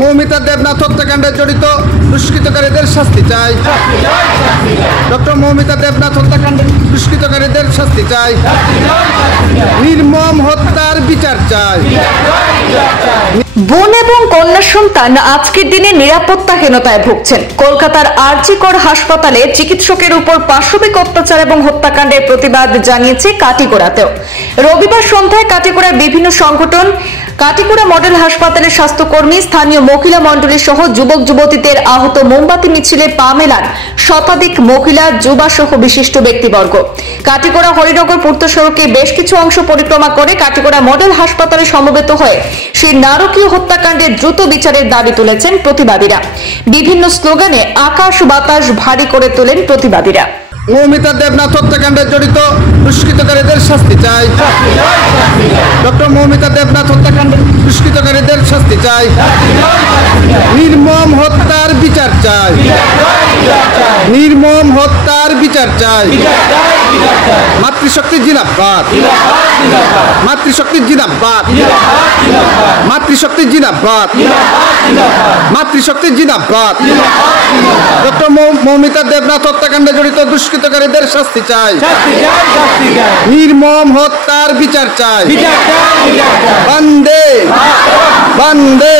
মৌমিতা দেবনাথ হত্যাকাণ্ডে জড়িত দুষ্কৃতকারীদের শাস্তি চাই। ডক্টর মৌমিতা দেবনাথ হত্যাকাণ্ডে দুষ্কৃতকারীদের শাস্তি চাই। নির্মম হত্যার বিচার চাই। বোন এবং কন্যা সন্তান আজকের দিনে নিরাপত্তাহীনতায় ভুগছেন। কলকাতার আরজি কর হাসপাতালে চিকিৎসকের উপর পাশবিক অত্যাচার এবং হত্যাকাণ্ডের প্রতিবাদ জানিয়েছে কাটিগড়াতেও। রবিবার সন্ধ্যায় কাটিগড়ার বিভিন্ন সংগঠন, কাটিগড়া মডেল হাসপাতালের স্বাস্থ্যকর্মী, স্থানীয় মহিলা মণ্ডলী সহ যুবক যুবতীদের আহত মোমবাতি মিছিলে পা মেলান শতাধিক মহিলা, যুবা সহ বিশিষ্ট ব্যক্তিবর্গ। কাটিগড়া হরিনগর পূর্ত সড়কে বেশ কিছু অংশ পরিক্রমা করে কাটিগড়া মডেল হাসপাতালে সমবেত হয়ে সেই নারকীয় হত্যাকাণ্ডের দ্রুত বিচারের দাবি তুলেছেন প্রতিবাদীরা। বিভিন্ন স্লোগানে আকাশ বাতাস ভারী করে তোলেন প্রতিবাদীরা। মৌমিতা দেবনাথ হত্যাকাণ্ডে জড়িত দুষ্কৃতকারীদের শাস্তি চাই। ডক্টর মৌমিতা দেবনাথ হত্যাকাণ্ডে দুষ্কৃতকারীদের শাস্তি চাই। নির্মম হত্যার বিচার চাই। নির্মম হত্যার বিচার চাই। মাতৃশক্তি জিন্দাবাদ। মাতৃশক্তি জিন্দাবাদ। মাতৃশক্তি জিন্দাবাদ। মাতৃশক্তি জিন্দাবাদ। ডক্টর মৌমিতা দেবনাথ হত্যাকাণ্ডে জড়িত দুষ্কৃতকারীদের শাস্তি চাই। নির্মম হত্যার বিচার চাই। বন্দে বন্দে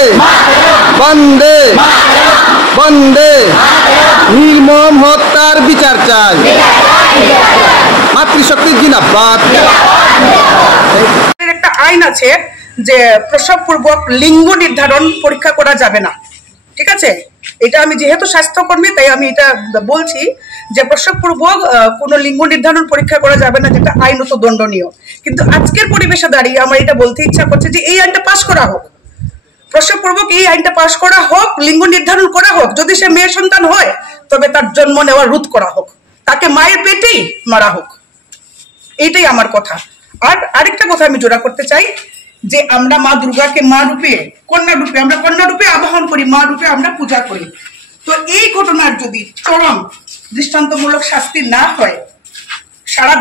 বন্দে বন্দে। নির্মম হত্যার বিচার চাই। মাতৃশক্তি জিন্দাবাদ। একটা আইন আছে যে প্রসব পূর্বক লিঙ্গ নির্ধারণ পরীক্ষা করা যাবে না, ঠিক আছে? এটা আমি যেহেতু স্বাস্থ্যকর্মী তাই আমি এটা বলছি যে প্রসব পূর্বক কোনো লিঙ্গ নির্ধারণ পরীক্ষা করা যাবে না, যেটা আইনত দণ্ডনীয়। কিন্তু আজকের পরিবেশে দাঁড়িয়ে আমার এটা বলতে ইচ্ছা করছে যে এই আইনটা পাশ করা হোক, প্রসব পূর্বক এই আইনটা পাশ করা হোক, লিঙ্গ নির্ধারণ করা হোক। যদি সে মেয়ে সন্তান হয় তবে তার জন্ম নেওয়া রোধ করা হোক, তাকে মায়ের পেটেই মারা হোক। এইটাই আমার কথা। আর আরেকটা কথা আমি জোড়া করতে চাই যে আমরা মা দুর্গাকে মা রূপে, কন্যা রূপে, আমরা কন্যা রূপে আবাহন করি, মা রূপে আমরা পূজা করি। তো এই ঘটনার যদি চরম দৃষ্টান্তমূলক শাস্তি না হয়, সারা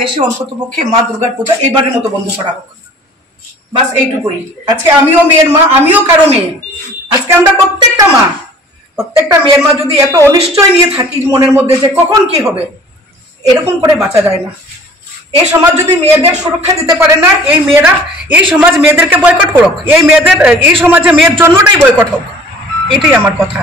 দেশে অন্তত পক্ষে মা দুর্গার পূজা এবারের মতো বন্ধ করা হোক। বাস এইটুকুই। আজকে আমিও মেয়ের মা, আমিও কারো মেয়ে। আজকে আমরা প্রত্যেকটা মেয়ের মা যদি এত অনিশ্চয় নিয়ে থাকি মনের মধ্যে যে কখন কি হবে, এরকম করে বাঁচা যায় না। এই সমাজ যদি মেয়েদের সুরক্ষা দিতে পারে না, এই সমাজ মেয়েদেরকে বয়কট করুক, এই সমাজে মেয়ের জন্মটাই বয়কট হোক। এটাই আমার কথা।